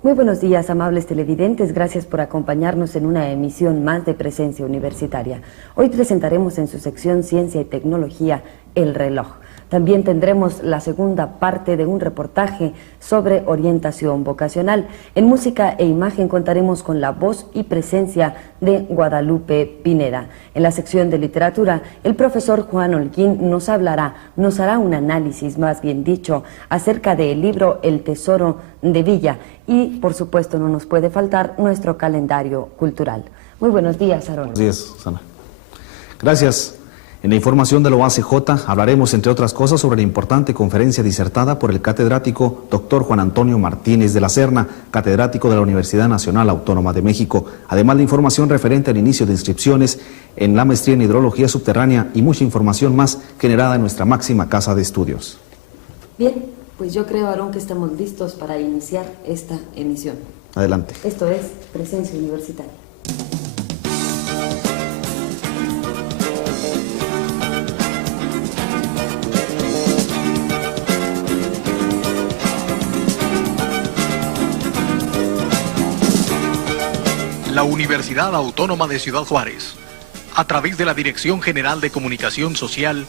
Muy buenos días, amables televidentes. Gracias por acompañarnos en una emisión más de Presencia Universitaria. Hoy presentaremos en su sección Ciencia y Tecnología El reloj. También tendremos la segunda parte de un reportaje sobre orientación vocacional. En música e imagen contaremos con la voz y presencia de Guadalupe Pineda. En la sección de literatura, el profesor Juan Holguín nos hará un análisis, más bien dicho, acerca del libro El Tesoro de Villa. Y, por supuesto, no nos puede faltar nuestro calendario cultural. Muy buenos días, Aarón. Buenos días, Susana. Gracias. En la información de la OACJ hablaremos, entre otras cosas, sobre la importante conferencia disertada por el catedrático Dr. Juan Antonio Martínez de la Serna, catedrático de la Universidad Nacional Autónoma de México. Además, la información referente al inicio de inscripciones en la maestría en hidrología subterránea y mucha información más generada en nuestra máxima casa de estudios. Bien, pues yo creo, Aarón, que estamos listos para iniciar esta emisión. Adelante. Esto es Presencia Universitaria. La Universidad Autónoma de Ciudad Juárez, a través de la Dirección General de Comunicación Social,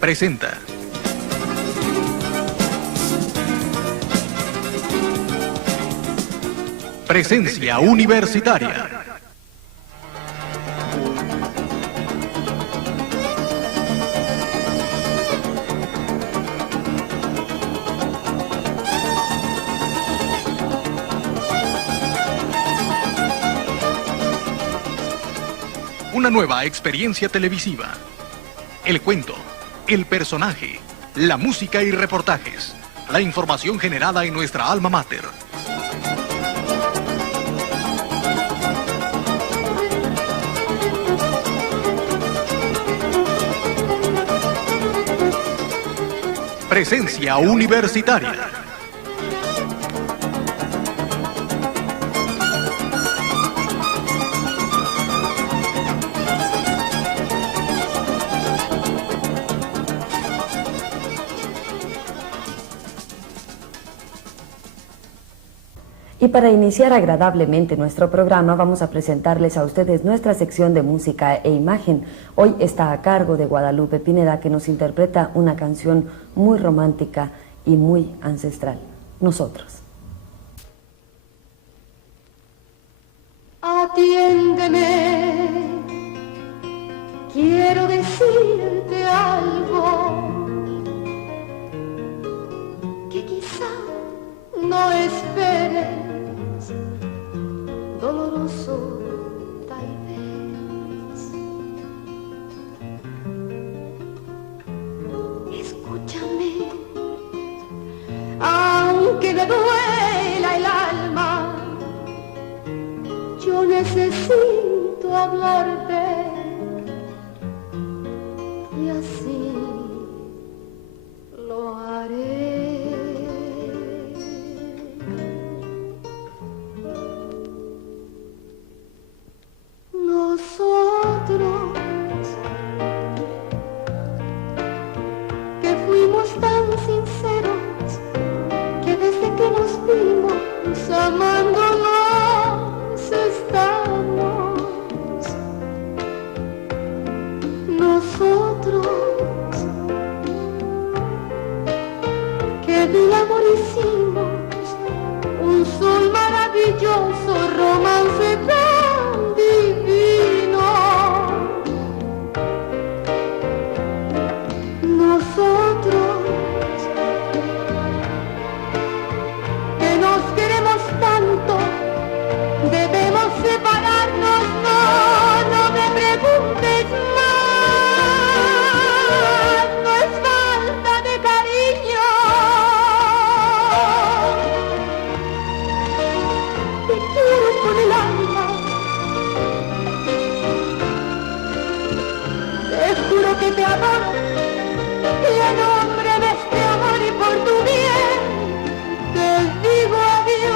presenta Presencia Universitaria. Una nueva experiencia televisiva. El cuento, el personaje, la música y reportajes. La información generada en nuestra alma mater. Presencia Universitaria. Y para iniciar agradablemente nuestro programa, vamos a presentarles a ustedes nuestra sección de música e imagen. Hoy está a cargo de Guadalupe Pineda, que nos interpreta una canción muy romántica y muy ancestral. Nosotros. Atiéndeme, quiero decirte algo que quizá no esperes, doloroso tal vez. Escúchame, aunque me duela el alma, yo necesito hablarte y así lo haré. Nosotros, que fuimos tan sinceros, que desde que nos vimos amándonos estamos. Nosotros, que del amor hicimos un sol maravilloso, romance tan divino. Nosotros, que nos queremos tanto, debemos separarnos. No me preguntes más, no es falta de cariño. Te quiero con el alma, te juro que te adoro, y en nombre de este amor y por tu bien, te digo adiós.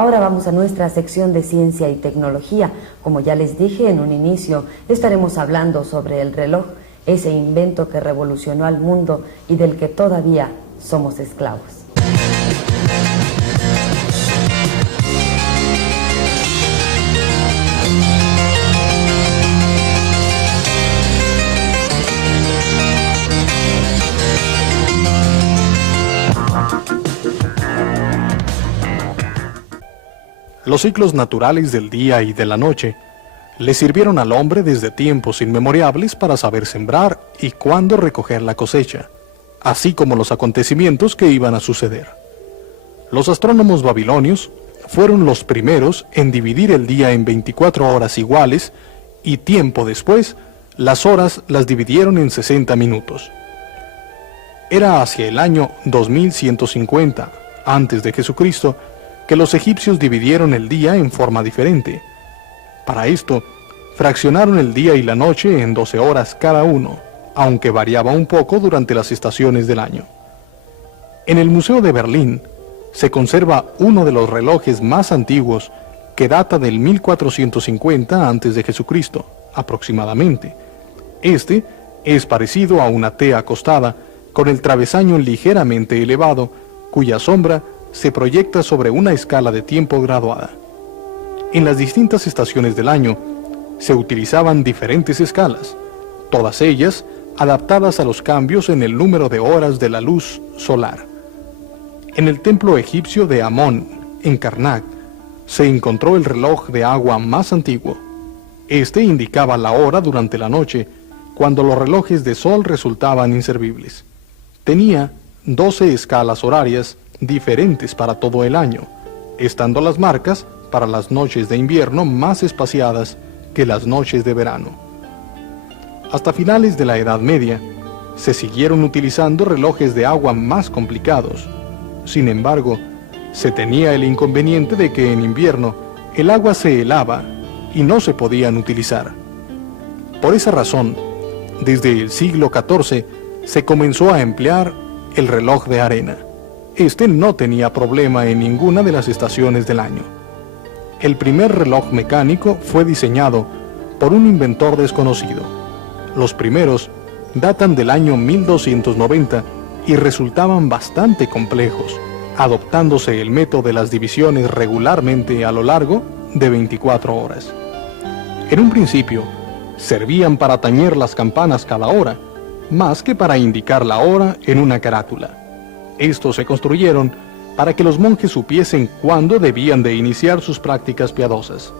Ahora vamos a nuestra sección de ciencia y tecnología. Como ya les dije en un inicio, estaremos hablando sobre el reloj, ese invento que revolucionó al mundo y del que todavía somos esclavos. Los ciclos naturales del día y de la noche le sirvieron al hombre desde tiempos inmemorables para saber sembrar y cuándo recoger la cosecha, así como los acontecimientos que iban a suceder. Los astrónomos babilonios fueron los primeros en dividir el día en 24 horas iguales y tiempo después las horas las dividieron en 60 minutos. Era hacia el año 2150 antes de Jesucristo que los egipcios dividieron el día en forma diferente. Para esto, fraccionaron el día y la noche en 12 horas cada uno, aunque variaba un poco durante las estaciones del año. En el Museo de Berlín se conserva uno de los relojes más antiguos que data del 1450 antes de Jesucristo, aproximadamente. Este es parecido a una T acostada, con el travesaño ligeramente elevado, cuya sombra se proyecta sobre una escala de tiempo graduada. En las distintas estaciones del año se utilizaban diferentes escalas, todas ellas adaptadas a los cambios en el número de horas de la luz solar. En el templo egipcio de Amón, en Karnak, se encontró el reloj de agua más antiguo. Este indicaba la hora durante la noche, cuando los relojes de sol resultaban inservibles. Tenía 12 escalas horarias diferentes para todo el año, estando las marcas para las noches de invierno más espaciadas que las noches de verano. Hasta finales de la Edad Media, se siguieron utilizando relojes de agua más complicados. Sin embargo, se tenía el inconveniente de que en invierno el agua se helaba y no se podían utilizar. Por esa razón, desde el siglo XIV se comenzó a emplear el reloj de arena. Este no tenía problema en ninguna de las estaciones del año. El primer reloj mecánico fue diseñado por un inventor desconocido. Los primeros datan del año 1290 y resultaban bastante complejos, adoptándose el método de las divisiones regularmente a lo largo de 24 horas. En un principio, servían para tañer las campanas cada hora, más que para indicar la hora en una carátula. Estos se construyeron para que los monjes supiesen cuándo debían de iniciar sus prácticas piadosas.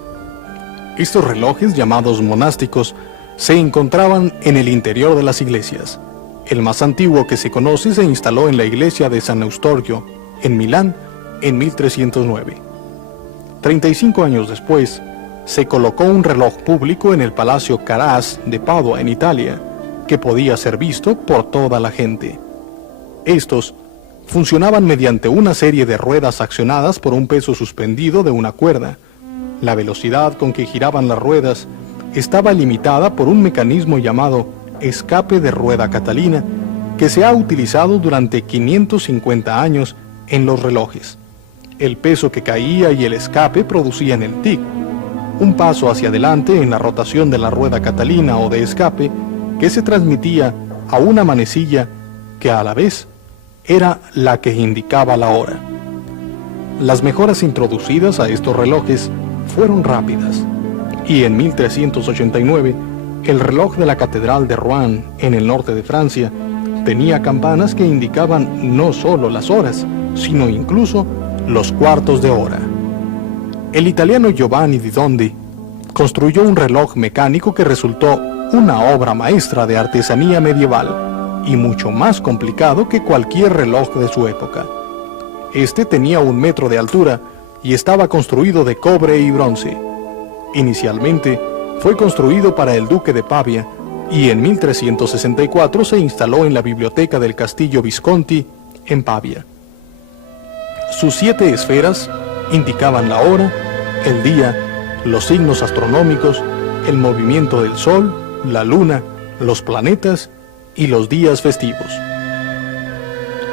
Estos relojes, llamados monásticos, se encontraban en el interior de las iglesias. El más antiguo que se conoce se instaló en la iglesia de San Eustorgio, en Milán, en 1309. 35 años después, se colocó un reloj público en el Palacio Caraz de Padua, en Italia, que podía ser visto por toda la gente. Estos funcionaban mediante una serie de ruedas accionadas por un peso suspendido de una cuerda. La velocidad con que giraban las ruedas estaba limitada por un mecanismo llamado escape de rueda catalina, que se ha utilizado durante 550 años en los relojes. El peso que caía y el escape producían el tic, un paso hacia adelante en la rotación de la rueda catalina o de escape, que se transmitía a una manecilla que a la vez era la que indicaba la hora. Las mejoras introducidas a estos relojes fueron rápidas, y en 1389 el reloj de la Catedral de Rouen, en el norte de Francia, tenía campanas que indicaban no solo las horas, sino incluso los cuartos de hora. El italiano Giovanni di Dondi construyó un reloj mecánico que resultó una obra maestra de artesanía medieval y mucho más complicado que cualquier reloj de su época. Este tenía 1 metro de altura y estaba construido de cobre y bronce. Inicialmente fue construido para el duque de Pavia y en 1364 se instaló en la biblioteca del Castillo Visconti en Pavia. Sus 7 esferas indicaban la hora, el día, los signos astronómicos, el movimiento del sol, la luna, los planetas y los días festivos.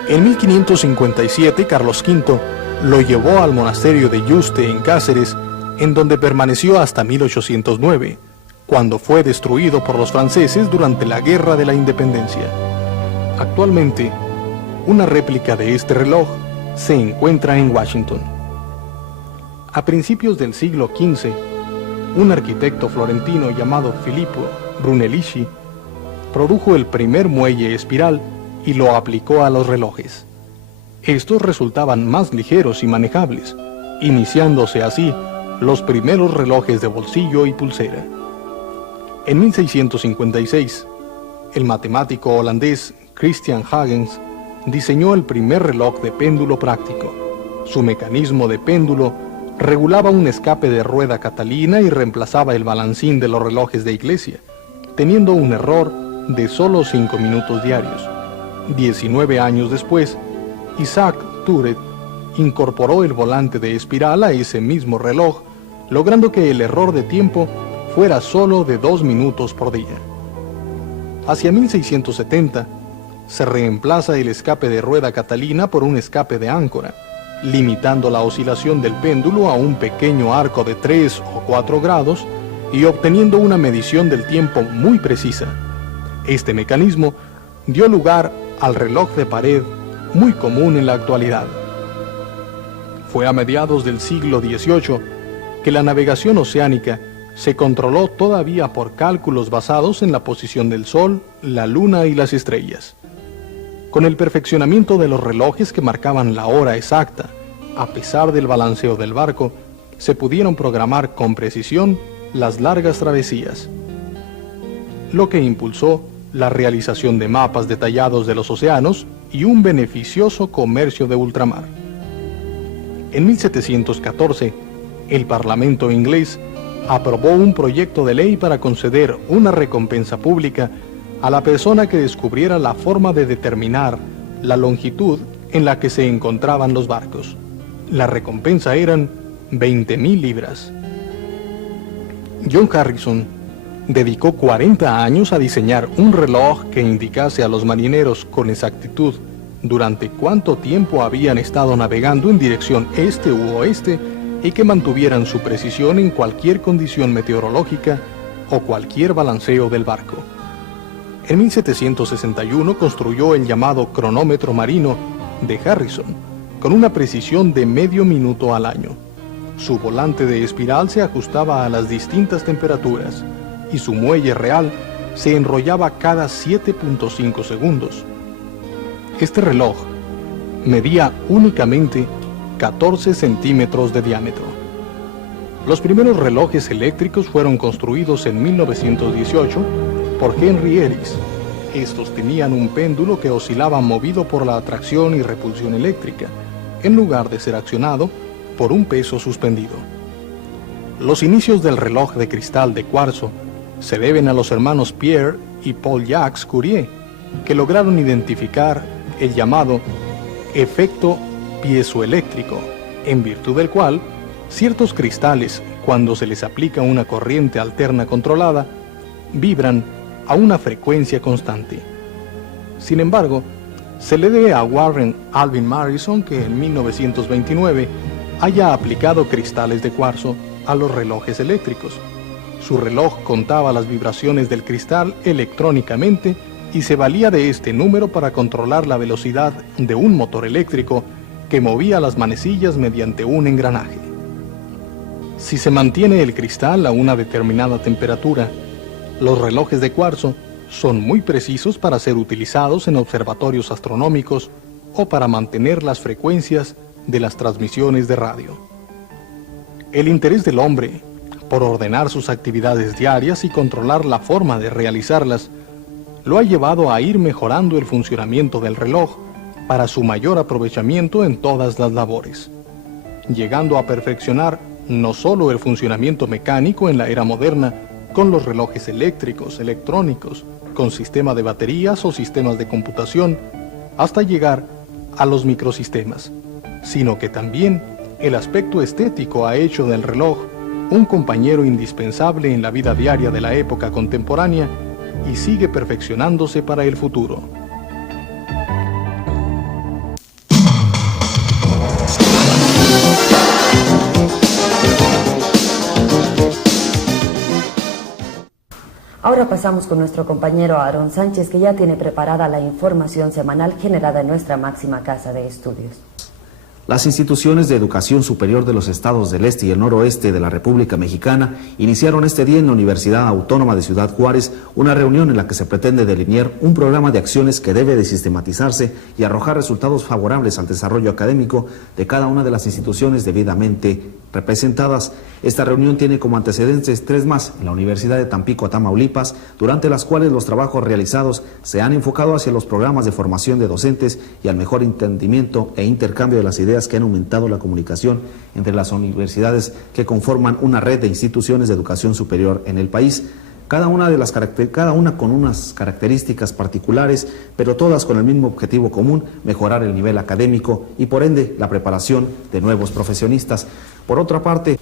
En 1557 Carlos V lo llevó al monasterio de Yuste en Cáceres, en donde permaneció hasta 1809, cuando fue destruido por los franceses durante la Guerra de la Independencia. Actualmente, una réplica de este reloj se encuentra en Washington. A principios del siglo XV, un arquitecto florentino llamado Filippo Brunelleschi produjo el primer muelle espiral y lo aplicó a los relojes. Estos resultaban más ligeros y manejables, iniciándose así los primeros relojes de bolsillo y pulsera. En 1656, el matemático holandés Christian Huygens diseñó el primer reloj de péndulo práctico. Su mecanismo de péndulo regulaba un escape de rueda catalina y reemplazaba el balancín de los relojes de iglesia, teniendo un error de solo 5 minutos diarios. 19 años después, Isaac Touret incorporó el volante de espiral a ese mismo reloj, logrando que el error de tiempo fuera solo de 2 minutos por día. Hacia 1670, se reemplaza el escape de rueda catalina por un escape de áncora, limitando la oscilación del péndulo a un pequeño arco de 3 o 4 grados y obteniendo una medición del tiempo muy precisa. Este mecanismo dio lugar al reloj de pared, muy común en la actualidad. Fue a mediados del siglo XVIII que la navegación oceánica se controló todavía por cálculos basados en la posición del Sol, la Luna y las estrellas. Con el perfeccionamiento de los relojes que marcaban la hora exacta, a pesar del balanceo del barco, se pudieron programar con precisión las largas travesías, lo que impulsó la realización de mapas detallados de los océanos y un beneficioso comercio de ultramar. En 1714, el Parlamento inglés aprobó un proyecto de ley para conceder una recompensa pública a la persona que descubriera la forma de determinar la longitud en la que se encontraban los barcos. La recompensa eran 20.000 libras. John Harrison dedicó 40 años a diseñar un reloj que indicase a los marineros con exactitud durante cuánto tiempo habían estado navegando en dirección este u oeste y que mantuvieran su precisión en cualquier condición meteorológica o cualquier balanceo del barco. En 1761 construyó el llamado cronómetro marino de Harrison, con una precisión de medio minuto al año. Su volante de espiral se ajustaba a las distintas temperaturas y su muelle real se enrollaba cada 7.5 segundos. Este reloj medía únicamente 14 centímetros de diámetro. Los primeros relojes eléctricos fueron construidos en 1918 por Henry Ellis. Estos tenían un péndulo que oscilaba movido por la atracción y repulsión eléctrica, en lugar de ser accionado por un peso suspendido. Los inicios del reloj de cristal de cuarzo se deben a los hermanos Pierre y Paul-Jacques Curie, que lograron identificar el llamado efecto piezoeléctrico, en virtud del cual ciertos cristales, cuando se les aplica una corriente alterna controlada, vibran a una frecuencia constante. Sin embargo, se le debe a Warren Alvin Marrison que en 1929 haya aplicado cristales de cuarzo a los relojes eléctricos. Su reloj contaba las vibraciones del cristal electrónicamente y se valía de este número para controlar la velocidad de un motor eléctrico que movía las manecillas mediante un engranaje. Si se mantiene el cristal a una determinada temperatura, los relojes de cuarzo son muy precisos para ser utilizados en observatorios astronómicos o para mantener las frecuencias de las transmisiones de radio. El interés del hombre por ordenar sus actividades diarias y controlar la forma de realizarlas lo ha llevado a ir mejorando el funcionamiento del reloj para su mayor aprovechamiento en todas las labores, llegando a perfeccionar no solo el funcionamiento mecánico en la era moderna con los relojes eléctricos, electrónicos, con sistema de baterías o sistemas de computación, hasta llegar a los microsistemas, sino que también el aspecto estético ha hecho del reloj un compañero indispensable en la vida diaria de la época contemporánea y sigue perfeccionándose para el futuro. Ahora pasamos con nuestro compañero Aarón Sánchez, que ya tiene preparada la información semanal generada en nuestra máxima casa de estudios. Las instituciones de educación superior de los estados del este y el noroeste de la República Mexicana iniciaron este día en la Universidad Autónoma de Ciudad Juárez una reunión en la que se pretende delinear un programa de acciones que debe de sistematizarse y arrojar resultados favorables al desarrollo académico de cada una de las instituciones debidamente representadas. Esta reunión tiene como antecedentes 3 más en la Universidad de Tampico, Tamaulipas, durante las cuales los trabajos realizados se han enfocado hacia los programas de formación de docentes y al mejor entendimiento e intercambio de las ideas que han aumentado la comunicación entre las universidades que conforman una red de instituciones de educación superior en el país. Cada una con unas características particulares, pero todas con el mismo objetivo común: mejorar el nivel académico y por ende la preparación de nuevos profesionistas. Por otra parte,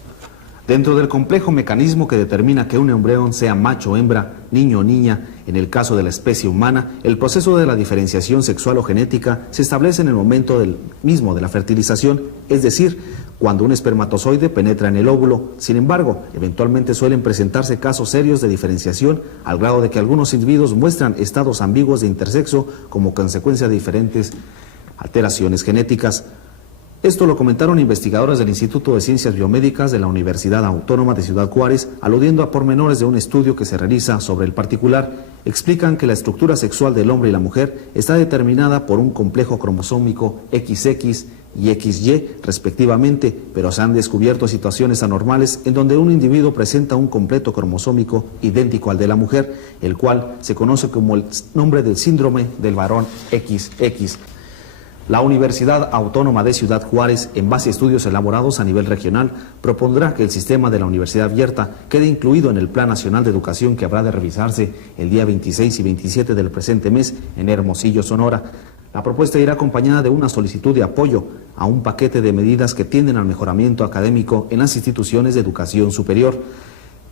dentro del complejo mecanismo que determina que un embrión sea macho o hembra, niño o niña, en el caso de la especie humana, el proceso de la diferenciación sexual o genética se establece en el momento mismo de la fertilización, es decir, cuando un espermatozoide penetra en el óvulo. Sin embargo, eventualmente suelen presentarse casos serios de diferenciación, al grado de que algunos individuos muestran estados ambiguos de intersexo como consecuencia de diferentes alteraciones genéticas. Esto lo comentaron investigadores del Instituto de Ciencias Biomédicas de la Universidad Autónoma de Ciudad Juárez, aludiendo a pormenores de un estudio que se realiza sobre el particular. Explican que la estructura sexual del hombre y la mujer está determinada por un complejo cromosómico XX y XY respectivamente, pero se han descubierto situaciones anormales en donde un individuo presenta un completo cromosómico idéntico al de la mujer, el cual se conoce como el nombre del síndrome del varón XX. La Universidad Autónoma de Ciudad Juárez, en base a estudios elaborados a nivel regional, propondrá que el sistema de la Universidad Abierta quede incluido en el Plan Nacional de Educación, que habrá de revisarse el día 26 y 27 del presente mes en Hermosillo, Sonora. La propuesta irá acompañada de una solicitud de apoyo a un paquete de medidas que tienden al mejoramiento académico en las instituciones de educación superior,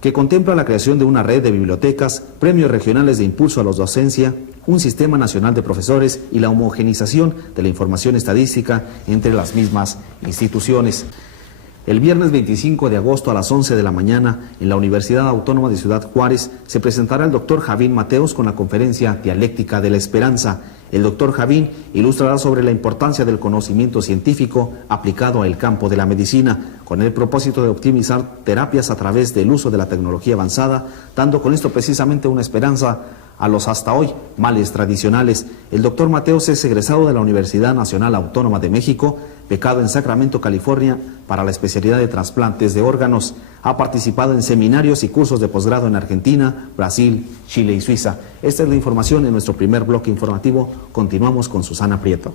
que contempla la creación de una red de bibliotecas, premios regionales de impulso a la docencia, un sistema nacional de profesores y la homogenización de la información estadística entre las mismas instituciones. El viernes 25 de agosto a las 11 de la mañana, en la Universidad Autónoma de Ciudad Juárez, se presentará el doctor Javín Mateos con la conferencia Dialéctica de la Esperanza. El doctor Javín ilustrará sobre la importancia del conocimiento científico aplicado al campo de la medicina, con el propósito de optimizar terapias a través del uso de la tecnología avanzada, dando con esto precisamente una esperanza a los hasta hoy males tradicionales. El doctor Mateos es egresado de la Universidad Nacional Autónoma de México, becado en Sacramento, California, para la especialidad de trasplantes de órganos. Ha participado en seminarios y cursos de posgrado en Argentina, Brasil, Chile y Suiza. Esta es la información en nuestro primer bloque informativo. Continuamos con Susana Prieto.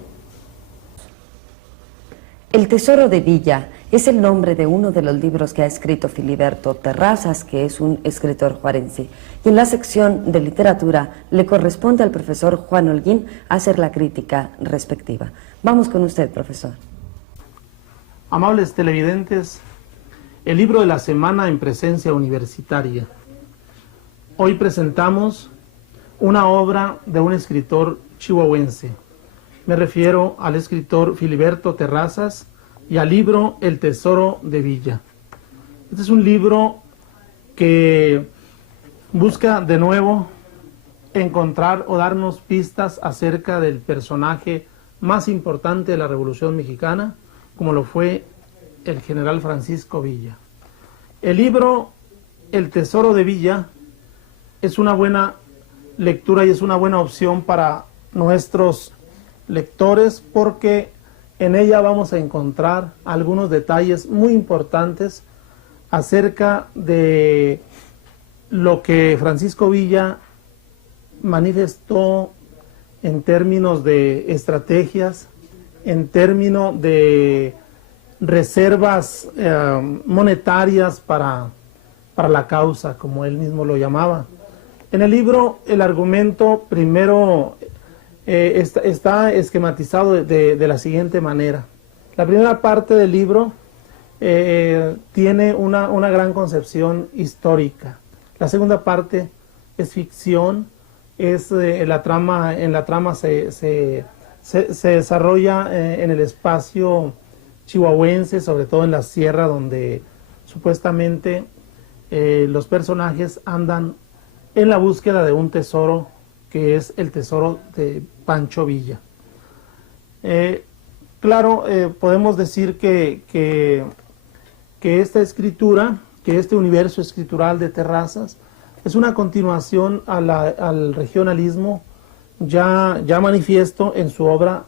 El Tesoro de Villa es el nombre de uno de los libros que ha escrito Filiberto Terrazas, que es un escritor juarense. Y en la sección de literatura le corresponde al profesor Juan Holguín hacer la crítica respectiva. Vamos con usted, profesor. Amables televidentes, el libro de la semana en presencia universitaria. Hoy presentamos una obra de un escritor chihuahuense. Me refiero al escritor Filiberto Terrazas y al libro El Tesoro de Villa. Este es un libro que busca de nuevo encontrar o darnos pistas acerca del personaje más importante de la Revolución Mexicana, como lo fue el general Francisco Villa. El libro El Tesoro de Villa es una buena lectura y es una buena opción para nuestros lectores, porque en ella vamos a encontrar algunos detalles muy importantes acerca de lo que Francisco Villa manifestó en términos de estrategias, en términos de reservas monetarias para la causa, como él mismo lo llamaba. En el libro el argumento primero está esquematizado de la siguiente manera. La primera parte del libro tiene una gran concepción histórica. La segunda parte es ficción, en la trama se desarrolla en el espacio chihuahuense, sobre todo en la sierra, donde supuestamente los personajes andan en la búsqueda de un tesoro que es el tesoro de Pancho Villa. Claro, podemos decir que esta escritura, que este universo escritural de Terrazas, es una continuación al regionalismo ya manifiesto en su obra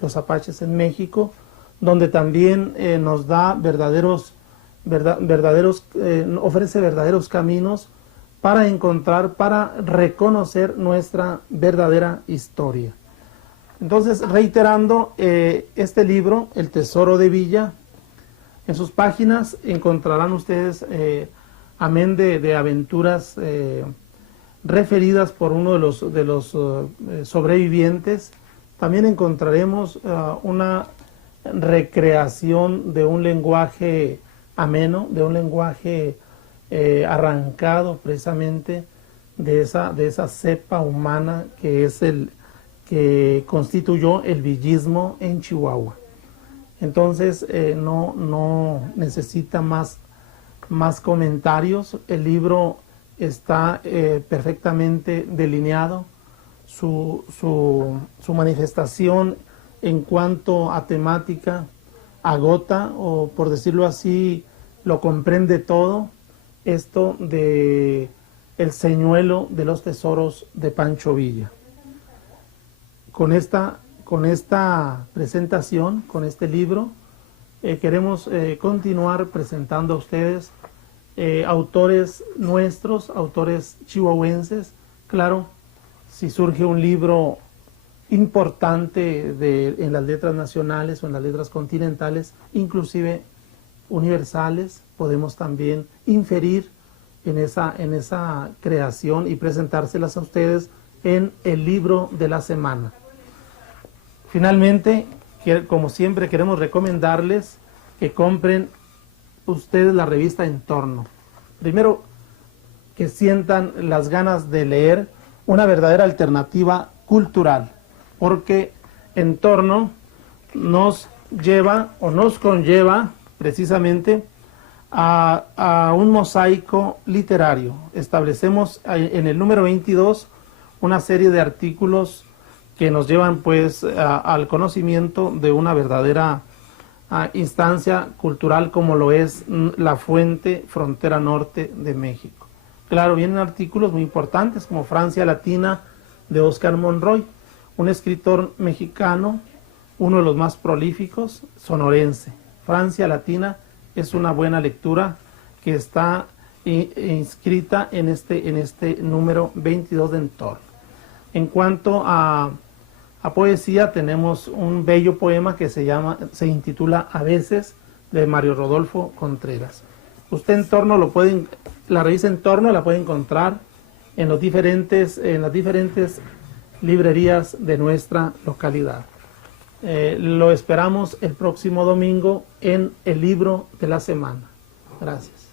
Los Apaches en México, donde también nos da ofrece verdaderos caminos para encontrar, para reconocer nuestra verdadera historia. Entonces, reiterando, este libro, El Tesoro de Villa, en sus páginas encontrarán ustedes, amén de aventuras referidas por uno de los sobrevivientes, también encontraremos una recreación de un lenguaje ameno, de un lenguaje arrancado precisamente de esa cepa humana que es que constituyó el villismo en Chihuahua. Entonces no necesita más comentarios. El libro está perfectamente delineado, su manifestación en cuanto a temática agota, o por decirlo así, lo comprende todo, esto de el señuelo de los tesoros de Pancho Villa. Con esta presentación, con este libro, queremos continuar presentando a ustedes autores nuestros, autores chihuahuenses. Claro, si surge un libro importante en las letras nacionales o en las letras continentales, inclusive universales, podemos también inferir en esa creación y presentárselas a ustedes en el libro de la semana. Finalmente, como siempre, queremos recomendarles que compren ustedes la revista Entorno. Primero, que sientan las ganas de leer una verdadera alternativa cultural, porque Entorno nos lleva o nos conlleva precisamente a un mosaico literario. Establecemos en el número 22 una serie de artículos que nos llevan pues al conocimiento de una verdadera instancia cultural como lo es la Fuente Frontera Norte de México. Claro, vienen artículos muy importantes como Francia Latina de Oscar Monroy, un escritor mexicano, uno de los más prolíficos, sonorense. Francia Latina es una buena lectura que está inscrita en este número 22 de Entorno. En cuanto a poesía, tenemos un bello poema que se intitula A veces, de Mario Rodolfo Contreras. Usted la revista Entorno la puede encontrar en las diferentes librerías de nuestra localidad. Lo esperamos el próximo domingo en el libro de la semana. Gracias.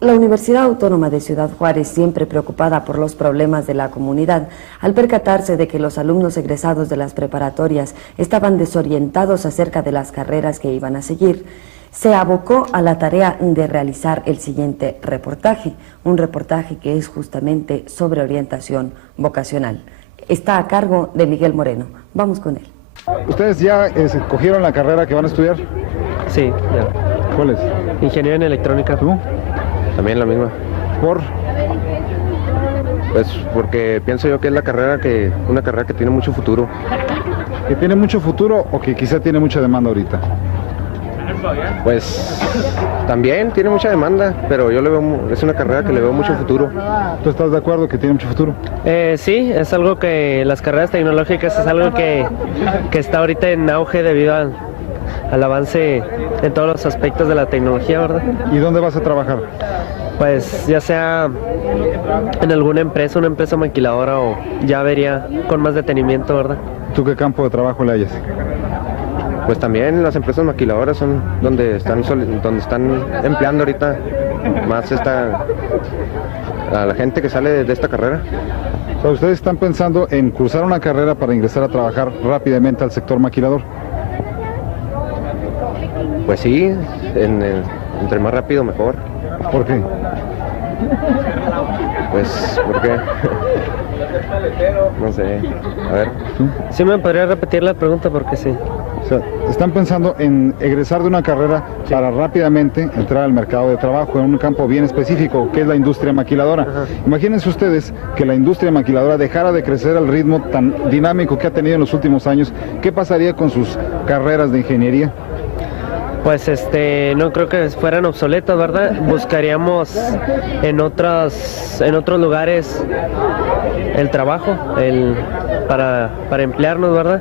La Universidad Autónoma de Ciudad Juárez, siempre preocupada por los problemas de la comunidad, al percatarse de que los alumnos egresados de las preparatorias estaban desorientados acerca de las carreras que iban a seguir, se abocó a la tarea de realizar el siguiente reportaje, un reportaje que es justamente sobre orientación vocacional. Está a cargo de Miguel Moreno. Vamos con él. ¿Ustedes ya escogieron la carrera que van a estudiar? Sí, ya. ¿Cuál es? Ingeniería en electrónica. ¿Tú? También la misma. ¿Por? Pues porque pienso yo que es una carrera que tiene mucho futuro. ¿Que tiene mucho futuro o que quizá tiene mucha demanda ahorita? Pues también tiene mucha demanda, pero yo es una carrera que le veo mucho futuro. ¿Tú estás de acuerdo que tiene mucho futuro? Sí, es algo que las carreras tecnológicas es algo que está ahorita en auge debido al avance en todos los aspectos de la tecnología, ¿verdad? ¿Y dónde vas a trabajar? Pues ya sea en alguna empresa, una empresa maquiladora, o ya vería con más detenimiento, ¿verdad? ¿Tú qué campo de trabajo le hayas? Pues también las empresas maquiladoras son donde están empleando ahorita más a la gente que sale de esta carrera. O sea, ¿ustedes están pensando en cursar una carrera para ingresar a trabajar rápidamente al sector maquilador? Pues sí, entre más rápido mejor. ¿Por qué? Pues, ¿por qué? No sé, a ver. ¿Sí me podría repetir la pregunta? Porque sí. O sea, están pensando en egresar de una carrera para rápidamente entrar al mercado de trabajo en un campo bien específico, que es la industria maquiladora. Ajá. Imagínense ustedes que la industria maquiladora dejara de crecer al ritmo tan dinámico que ha tenido en los últimos años. ¿Qué pasaría con sus carreras de ingeniería? Pues no creo que fueran obsoletas, ¿verdad? Buscaríamos en otros lugares el trabajo, para emplearnos, ¿verdad?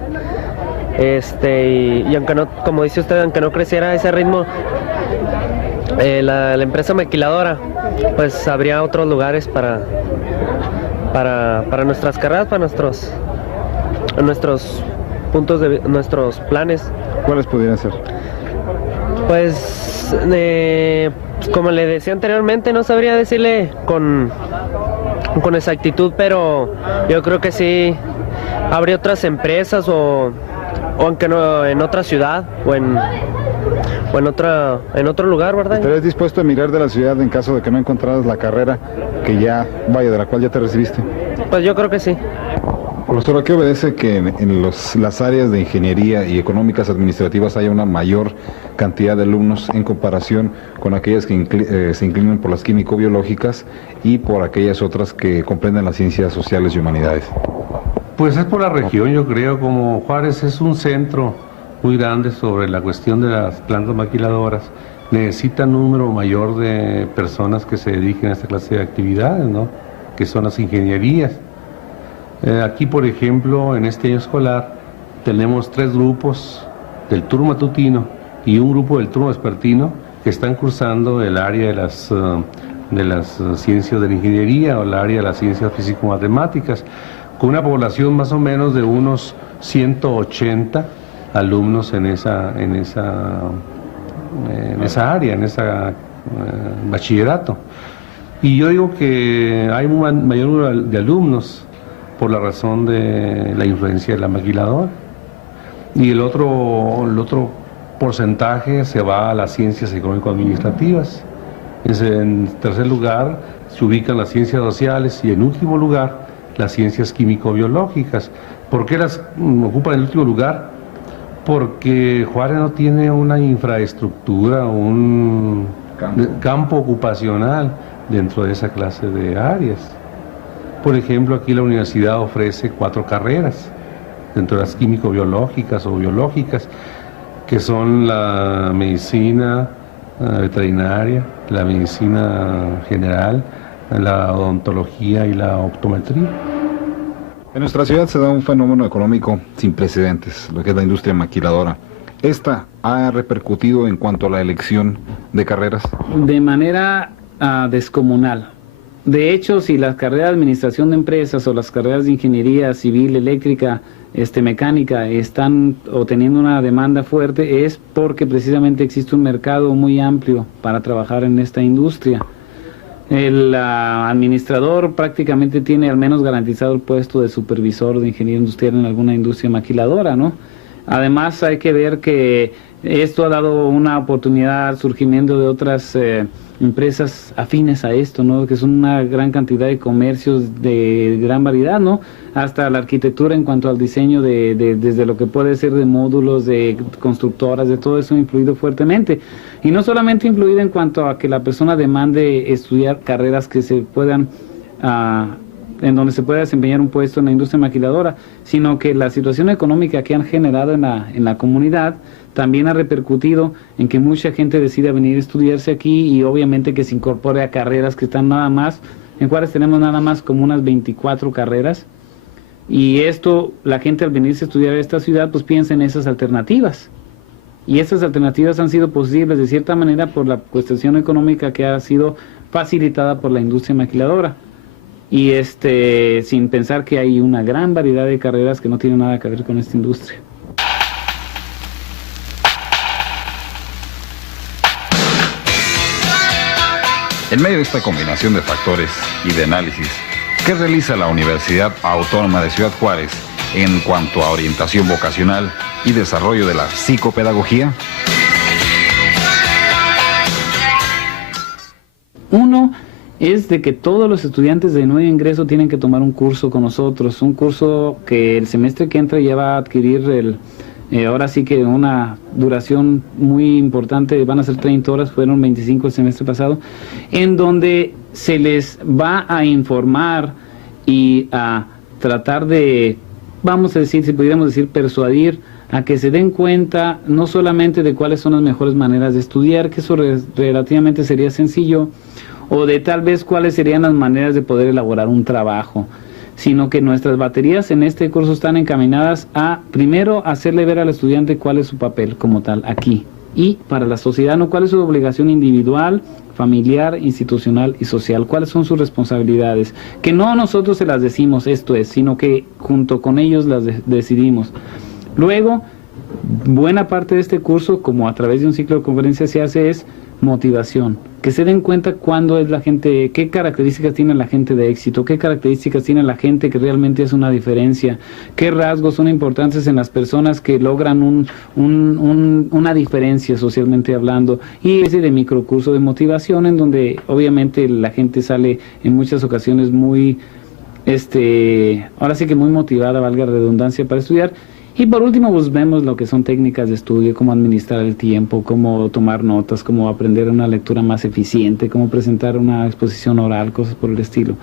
Y aunque no, como dice usted, aunque no creciera a ese ritmo, la empresa maquiladora, pues habría otros lugares para nuestras carreras, para nuestros puntos nuestros planes. ¿Cuáles pudieran ser? Pues, como le decía anteriormente, no sabría decirle con exactitud, pero yo creo que sí habría otras empresas o aunque no en otra ciudad o en otro lugar, ¿verdad? ¿Estarías dispuesto a emigrar de la ciudad en caso de que no encontraras la carrera de la cual ya te recibiste? Pues yo creo que sí. Profesor, ¿a qué obedece que en las áreas de ingeniería y económicas administrativas haya una mayor cantidad de alumnos en comparación con aquellas que se inclinan por las químico-biológicas y por aquellas otras que comprenden las ciencias sociales y humanidades? Pues es por la región, yo creo. Como Juárez es un centro muy grande sobre la cuestión de las plantas maquiladoras, necesita un número mayor de personas que se dediquen a esta clase de actividades, ¿no? Que son las ingenierías. Aquí, por ejemplo, en este año escolar, tenemos 3 grupos del turno matutino y un grupo del turno vespertino que están cursando el área de las ciencias de la ingeniería o el área de las ciencias físico-matemáticas, con una población más o menos de unos 180 alumnos en esa área, en ese bachillerato. Y yo digo que hay un mayor número de alumnos por la razón de la influencia de la maquiladora. Y el otro porcentaje se va a las ciencias económico-administrativas. En tercer lugar se ubican las ciencias sociales y en último lugar las ciencias químico-biológicas. ¿Por qué las ocupan en el último lugar? Porque Juárez no tiene una infraestructura, un campo ocupacional dentro de esa clase de áreas. Por ejemplo, aquí la universidad ofrece 4 carreras dentro de las químico-biológicas o biológicas, que son la medicina veterinaria, la medicina general, la odontología y la optometría. En nuestra ciudad se da un fenómeno económico sin precedentes, lo que es la industria maquiladora. ¿Esta ha repercutido en cuanto a la elección de carreras? De manera descomunal. De hecho, si las carreras de administración de empresas o las carreras de ingeniería civil, eléctrica, mecánica están teniendo una demanda fuerte, es porque precisamente existe un mercado muy amplio para trabajar en esta industria. El administrador prácticamente tiene al menos garantizado el puesto de supervisor de ingeniero industrial en alguna industria maquiladora, ¿no? Además hay que ver que esto ha dado una oportunidad al surgimiento de otras empresas afines a esto, ¿no? Que son una gran cantidad de comercios de gran variedad, ¿no? Hasta la arquitectura en cuanto al diseño desde lo que puede ser de módulos, de constructoras, de todo eso ha influido fuertemente. Y no solamente influido en cuanto a que la persona demande estudiar carreras que se puedan en donde se pueda desempeñar un puesto en la industria maquiladora, sino que la situación económica que han generado en la comunidad también ha repercutido en que mucha gente decida venir a estudiarse aquí y obviamente que se incorpore a carreras que están nada más, en Juárez tenemos nada más como unas 24 carreras, y esto, la gente al venirse a estudiar a esta ciudad pues piensa en esas alternativas, y esas alternativas han sido posibles de cierta manera por la cuestión económica que ha sido facilitada por la industria maquiladora. Y sin pensar que hay una gran variedad de carreras que no tienen nada que ver con esta industria. En medio de esta combinación de factores y de análisis, ¿qué realiza la Universidad Autónoma de Ciudad Juárez en cuanto a orientación vocacional y desarrollo de la psicopedagogía? Uno es de que todos los estudiantes de nuevo ingreso tienen que tomar un curso con nosotros, un curso que el semestre que entra ya va a adquirir ahora sí que una duración muy importante, van a ser 30 horas, fueron 25 el semestre pasado, en donde se les va a informar y a tratar de, vamos a decir, si pudiéramos decir, persuadir a que se den cuenta no solamente de cuáles son las mejores maneras de estudiar, que eso relativamente sería sencillo, o de tal vez cuáles serían las maneras de poder elaborar un trabajo, sino que nuestras baterías en este curso están encaminadas a, primero, hacerle ver al estudiante cuál es su papel como tal aquí, y para la sociedad, ¿no? Cuál es su obligación individual, familiar, institucional y social, cuáles son sus responsabilidades, que no nosotros se las decimos, esto es, sino que junto con ellos las decidimos. Luego, buena parte de este curso, como a través de un ciclo de conferencias se hace, es motivación, que se den cuenta cuándo es la gente, qué características tiene la gente de éxito, qué características tiene la gente que realmente hace una diferencia, qué rasgos son importantes en las personas que logran una diferencia socialmente hablando, y ese de microcurso de motivación en donde obviamente la gente sale en muchas ocasiones muy, ahora sí que muy motivada, valga la redundancia, para estudiar. Y por último, pues vemos lo que son técnicas de estudio, cómo administrar el tiempo, cómo tomar notas, cómo aprender una lectura más eficiente, cómo presentar una exposición oral, cosas por el estilo.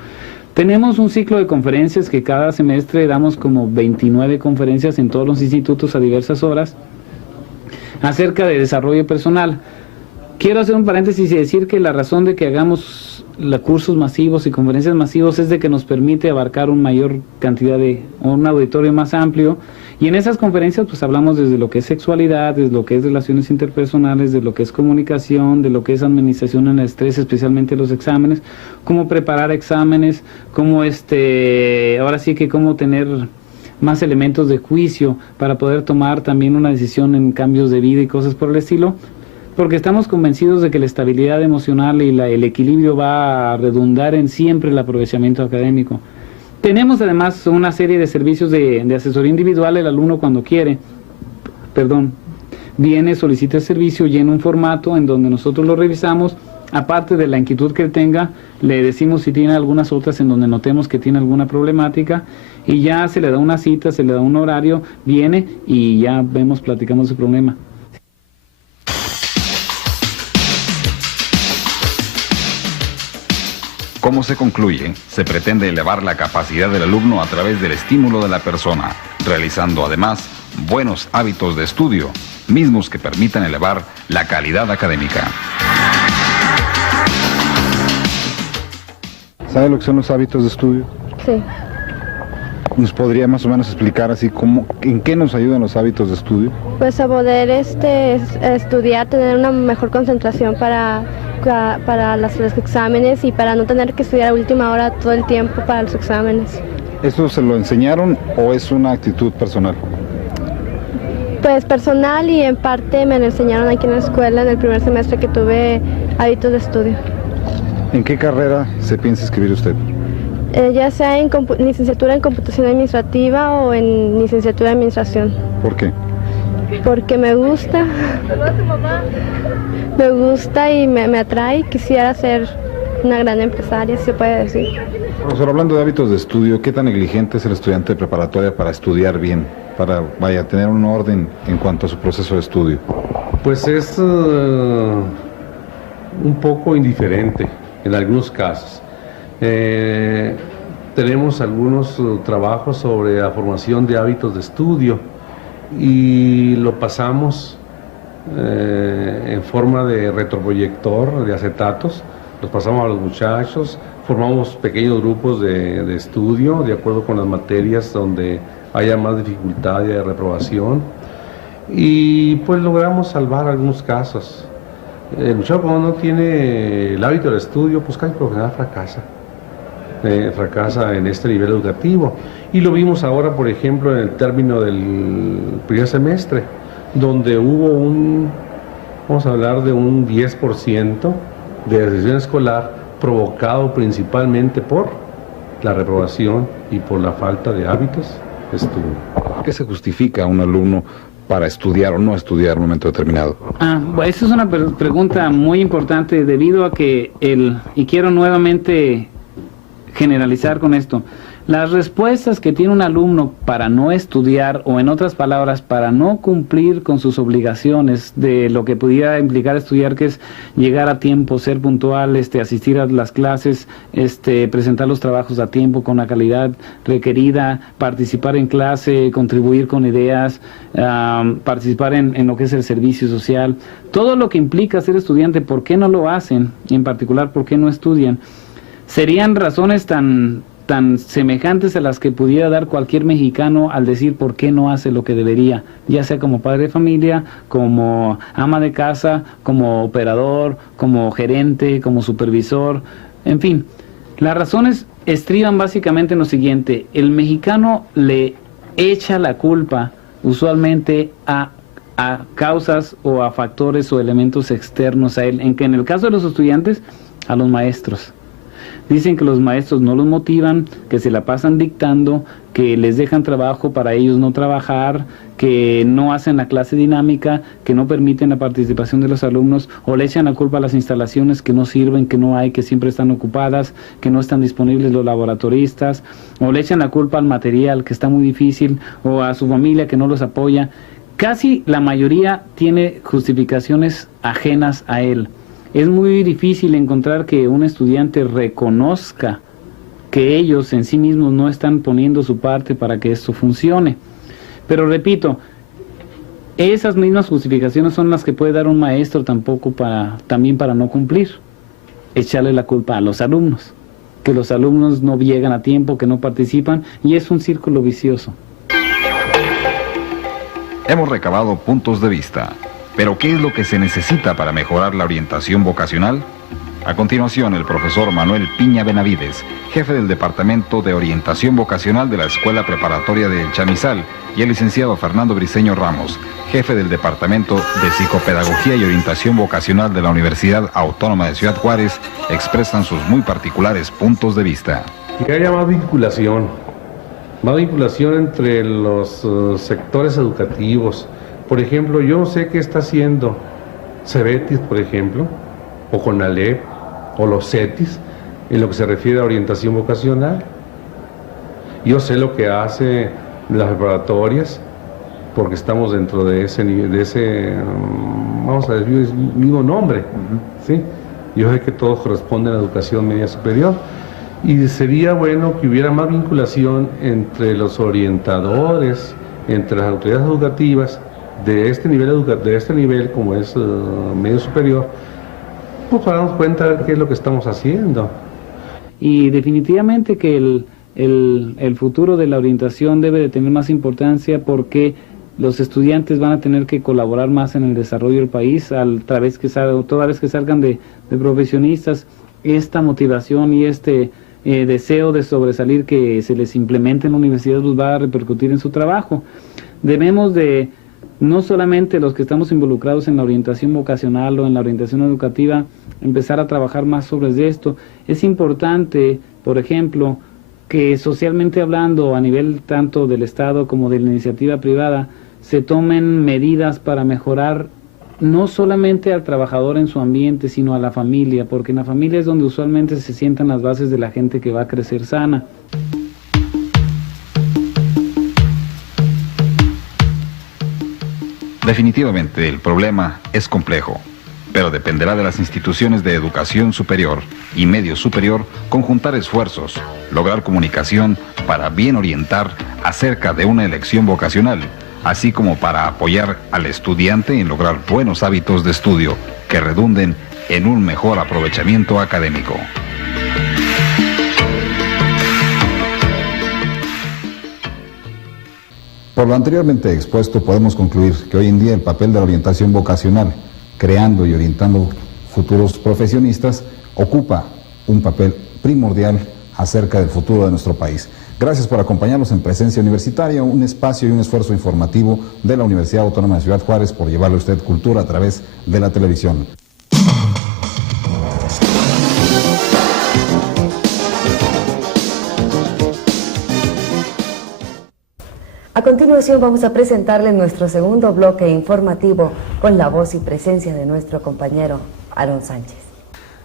Tenemos un ciclo de conferencias que cada semestre damos como 29 conferencias en todos los institutos a diversas horas acerca de desarrollo personal. Quiero hacer un paréntesis y decir que la razón de que hagamos cursos masivos y conferencias masivos es de que nos permite abarcar una mayor cantidad un auditorio más amplio, y en esas conferencias pues hablamos desde lo que es sexualidad, desde lo que es relaciones interpersonales, de lo que es comunicación, de lo que es administración en el estrés, especialmente los exámenes, cómo preparar exámenes, cómo ahora sí que cómo tener más elementos de juicio para poder tomar también una decisión en cambios de vida y cosas por el estilo, porque estamos convencidos de que la estabilidad emocional y el equilibrio va a redundar en siempre el aprovechamiento académico. Tenemos además una serie de servicios de asesoría individual. El alumno cuando viene, solicita el servicio, llena un formato en donde nosotros lo revisamos. Aparte de la inquietud que él tenga, le decimos si tiene algunas otras en donde notemos que tiene alguna problemática, y ya se le da una cita, se le da un horario, viene y ya platicamos su problema. ¿Cómo se concluye? Se pretende elevar la capacidad del alumno a través del estímulo de la persona, realizando además buenos hábitos de estudio, mismos que permitan elevar la calidad académica. ¿Sabe lo que son los hábitos de estudio? Sí. ¿Nos podría más o menos explicar así en qué nos ayudan los hábitos de estudio? Pues a poder estudiar, tener una mejor concentración para los exámenes y para no tener que estudiar a última hora todo el tiempo para los exámenes. ¿Eso se lo enseñaron o es una actitud personal? Pues personal, y en parte me lo enseñaron aquí en la escuela en el primer semestre que tuve hábitos de estudio. ¿En qué carrera se piensa inscribir usted? Ya sea en licenciatura en computación administrativa o en licenciatura de administración. ¿Por qué? Porque me gusta. Me gusta y me atrae. Quisiera ser una gran empresaria, si se puede decir. Profesor, hablando de hábitos de estudio, ¿qué tan negligente es el estudiante de preparatoria para estudiar bien? Para, tener un orden en cuanto a su proceso de estudio. Pues es un poco indiferente en algunos casos. Tenemos algunos trabajos sobre la formación de hábitos de estudio y lo pasamos en forma de retroproyector de acetatos, los pasamos a los muchachos, formamos pequeños grupos de estudio de acuerdo con las materias donde haya más dificultad y reprobación, y pues logramos salvar algunos casos. El muchacho, cuando no tiene el hábito del estudio, pues casi por lo general fracasa en este nivel educativo, y lo vimos ahora, por ejemplo, en el término del primer semestre, donde hubo vamos a hablar de un 10% de deserción escolar provocado principalmente por la reprobación y por la falta de hábitos de estudio. ¿Qué se justifica a un alumno para estudiar o no estudiar en un momento determinado? Esa es una pregunta muy importante debido a que y quiero nuevamente generalizar con esto. Las respuestas que tiene un alumno para no estudiar, o en otras palabras, para no cumplir con sus obligaciones de lo que pudiera implicar estudiar, que es llegar a tiempo, ser puntual, asistir a las clases, presentar los trabajos a tiempo con la calidad requerida, participar en clase, contribuir con ideas, participar en lo que es el servicio social, todo lo que implica ser estudiante. ¿Por qué no lo hacen? Y en particular, ¿por qué no estudian? Serían razones tan semejantes a las que pudiera dar cualquier mexicano al decir por qué no hace lo que debería, ya sea como padre de familia, como ama de casa, como operador, como gerente, como supervisor, en fin. Las razones estriban básicamente en lo siguiente: el mexicano le echa la culpa usualmente a causas o a factores o elementos externos a él, en el caso de los estudiantes, a los maestros. Dicen que los maestros no los motivan, que se la pasan dictando, que les dejan trabajo para ellos no trabajar, que no hacen la clase dinámica, que no permiten la participación de los alumnos, o le echan la culpa a las instalaciones que no sirven, que no hay, que siempre están ocupadas, que no están disponibles los laboratoristas, o le echan la culpa al material, que está muy difícil, o a su familia que no los apoya. Casi la mayoría tiene justificaciones ajenas a él. Es muy difícil encontrar que un estudiante reconozca que ellos en sí mismos no están poniendo su parte para que esto funcione. Pero repito, esas mismas justificaciones son las que puede dar un maestro también para no cumplir. Echarle la culpa a los alumnos, que los alumnos no llegan a tiempo, que no participan, y es un círculo vicioso. Hemos recabado puntos de vista. ¿Pero qué es lo que se necesita para mejorar la orientación vocacional? A continuación, el profesor Manuel Piña Benavides, jefe del Departamento de Orientación Vocacional de la Escuela Preparatoria del Chamizal, y el licenciado Fernando Briceño Ramos, jefe del Departamento de Psicopedagogía y Orientación Vocacional de la Universidad Autónoma de Ciudad Juárez, expresan sus muy particulares puntos de vista. Que haya más vinculación entre los sectores educativos. Por ejemplo, yo sé qué está haciendo Cebetis, por ejemplo, o CONALEP, o los CETIS, en lo que se refiere a orientación vocacional. Yo sé lo que hace las preparatorias, porque estamos dentro de ese vamos a decir, el mismo nombre, ¿sí? Yo sé que todos corresponden a la educación media superior, y sería bueno que hubiera más vinculación entre los orientadores, entre las autoridades educativas, de este nivel como es medio superior, pues para darnos cuenta de qué es lo que estamos haciendo. Y definitivamente que el futuro de la orientación debe de tener más importancia, porque los estudiantes van a tener que colaborar más en el desarrollo del país, toda vez que salgan de profesionistas. Esta motivación y deseo de sobresalir que se les implemente en la universidad pues va a repercutir en su trabajo. Debemos de, no solamente los que estamos involucrados en la orientación vocacional o en la orientación educativa, empezar a trabajar más sobre esto. Es importante, por ejemplo, que socialmente hablando, a nivel tanto del Estado como de la iniciativa privada, se tomen medidas para mejorar no solamente al trabajador en su ambiente, sino a la familia, porque en la familia es donde usualmente se sientan las bases de la gente que va a crecer sana. Definitivamente el problema es complejo, pero dependerá de las instituciones de educación superior y medio superior conjuntar esfuerzos, lograr comunicación para bien orientar acerca de una elección vocacional, así como para apoyar al estudiante en lograr buenos hábitos de estudio que redunden en un mejor aprovechamiento académico. Por lo anteriormente expuesto, podemos concluir que hoy en día el papel de la orientación vocacional, creando y orientando futuros profesionistas, ocupa un papel primordial acerca del futuro de nuestro país. Gracias por acompañarnos en Presencia Universitaria, un espacio y un esfuerzo informativo de la Universidad Autónoma de Ciudad Juárez por llevarle a usted cultura a través de la televisión. A continuación vamos a presentarle nuestro segundo bloque informativo con la voz y presencia de nuestro compañero Aaron Sánchez.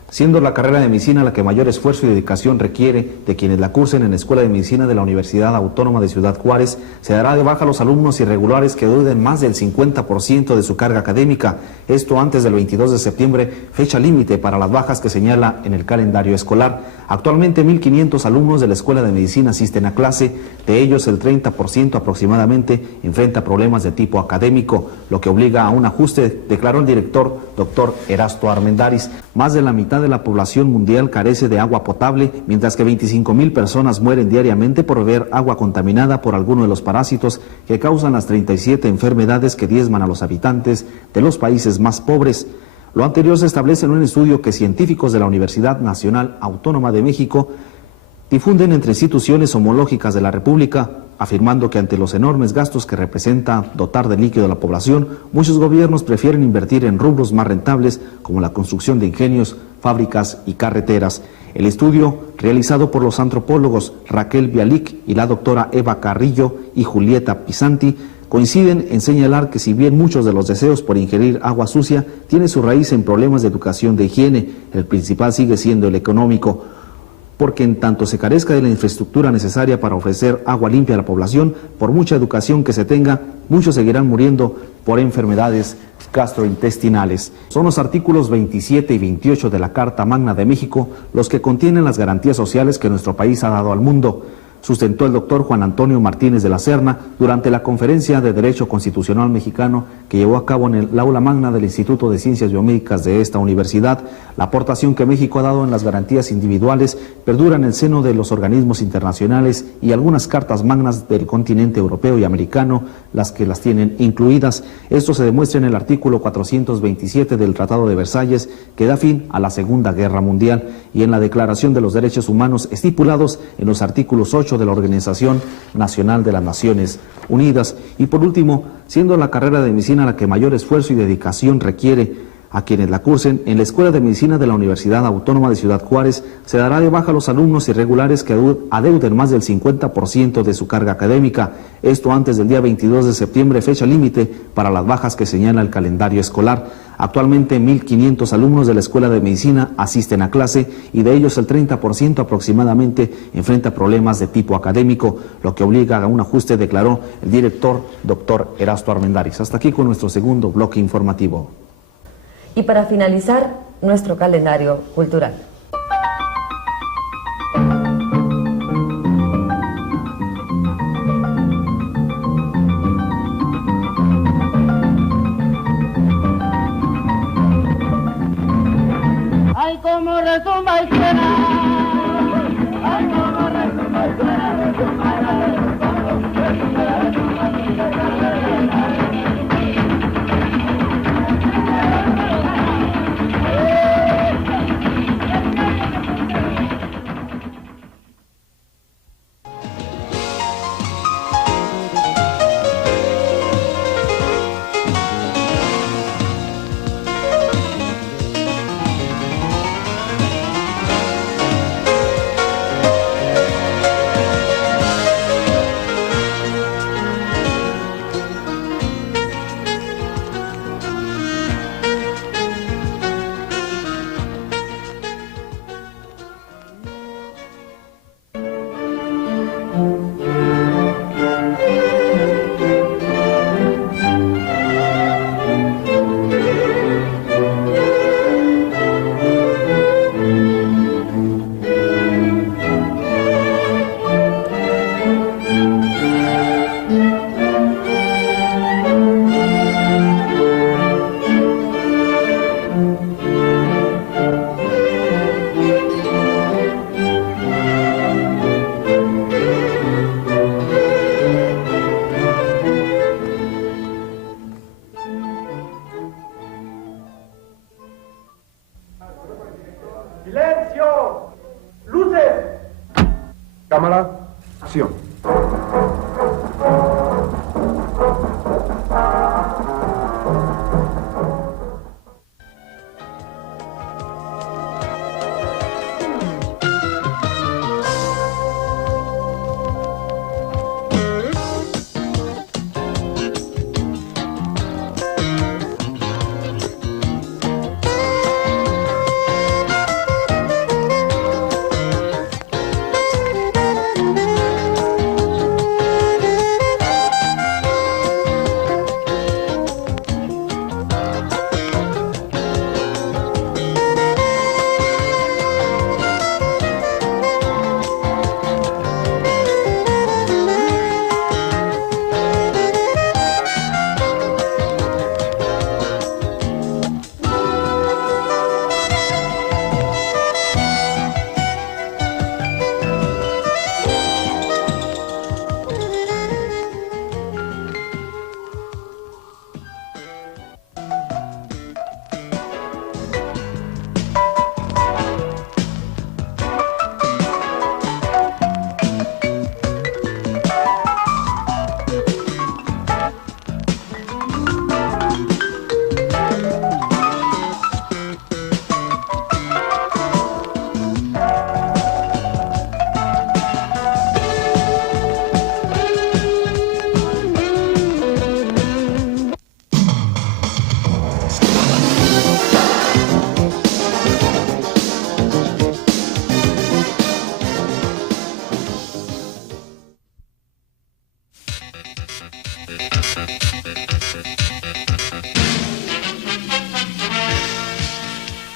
Siendo la carrera de medicina la que mayor esfuerzo y dedicación requiere de quienes la cursen en la Escuela de Medicina de la Universidad Autónoma de Ciudad Juárez, se dará de baja a los alumnos irregulares que duden más del 50% de su carga académica, esto antes del 22 de septiembre, fecha límite para las bajas que señala en el calendario escolar. Actualmente 1.500 alumnos de la Escuela de Medicina asisten a clase, de ellos el 30% aproximadamente enfrenta problemas de tipo académico, lo que obliga a un ajuste, declaró el director, doctor Erasto Armendáriz. Más de la mitad de la población mundial carece de agua potable, mientras que 25,000 personas mueren diariamente por beber agua contaminada por alguno de los parásitos que causan las 37 enfermedades que diezman a los habitantes de los países más pobres. Lo anterior se establece en un estudio que científicos de la Universidad Nacional Autónoma de México difunden entre instituciones homológicas de la República, afirmando que ante los enormes gastos que representa dotar de líquido a la población, muchos gobiernos prefieren invertir en rubros más rentables como la construcción de ingenios, fábricas y carreteras. El estudio, realizado por los antropólogos Raquel Bialik y la doctora Eva Carrillo y Julieta Pisanti, coinciden en señalar que si bien muchos de los deseos por ingerir agua sucia tienen su raíz en problemas de educación de higiene, el principal sigue siendo el económico, porque en tanto se carezca de la infraestructura necesaria para ofrecer agua limpia a la población, por mucha educación que se tenga, muchos seguirán muriendo por enfermedades gastrointestinales. Son los artículos 27 y 28 de la Carta Magna de México los que contienen las garantías sociales que nuestro país ha dado al mundo, sustentó el doctor Juan Antonio Martínez de la Serna durante la Conferencia de Derecho Constitucional Mexicano que llevó a cabo en el aula magna del Instituto de Ciencias Biomédicas de esta universidad. La aportación que México ha dado en las garantías individuales perdura en el seno de los organismos internacionales y algunas cartas magnas del continente europeo y americano, las que las tienen incluidas. Esto se demuestra en el artículo 427 del Tratado de Versalles, que da fin a la Segunda Guerra Mundial, y en la Declaración de los Derechos Humanos estipulados en los artículos 8 de la Organización Nacional de las Naciones Unidas. Y por último, siendo la carrera de medicina la que mayor esfuerzo y dedicación requiere a quienes la cursen, en la Escuela de Medicina de la Universidad Autónoma de Ciudad Juárez se dará de baja a los alumnos irregulares que adeuden más del 50% de su carga académica, esto antes del día 22 de septiembre, fecha límite para las bajas que señala el calendario escolar. Actualmente 1.500 alumnos de la Escuela de Medicina asisten a clase y de ellos el 30% aproximadamente enfrenta problemas de tipo académico, lo que obliga a un ajuste, declaró el director, doctor Erasto Armendáriz. Hasta aquí con nuestro segundo bloque informativo. Y para finalizar, nuestro calendario cultural. Ay, cómo resuma y suena. Ay, cómo resuma y suena, resuma, ¡Silencio! ¡Luces! Cámara, acción.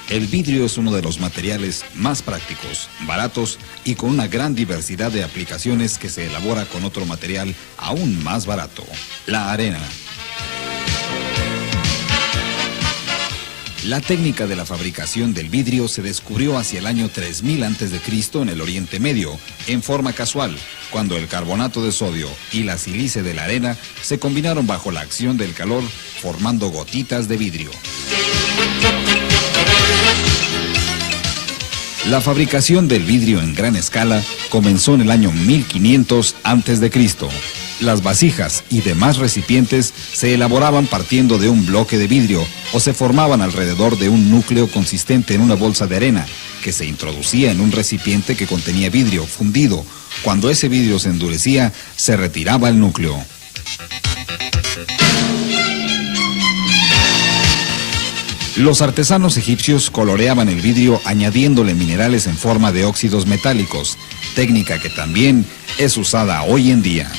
El vidrio es uno de los materiales más prácticos, baratos y con una gran diversidad de aplicaciones que se elabora con otro material aún más barato, la arena. La técnica de la fabricación del vidrio se descubrió hacia el año 3000 a.C. en el Oriente Medio, en forma casual, cuando el carbonato de sodio y la sílice de la arena se combinaron bajo la acción del calor, formando gotitas de vidrio. La fabricación del vidrio en gran escala comenzó en el año 1500 a.C. Las vasijas y demás recipientes se elaboraban partiendo de un bloque de vidrio o se formaban alrededor de un núcleo consistente en una bolsa de arena que se introducía en un recipiente que contenía vidrio fundido. Cuando ese vidrio se endurecía, se retiraba el núcleo. Los artesanos egipcios coloreaban el vidrio añadiéndole minerales en forma de óxidos metálicos, técnica que también es usada hoy en día.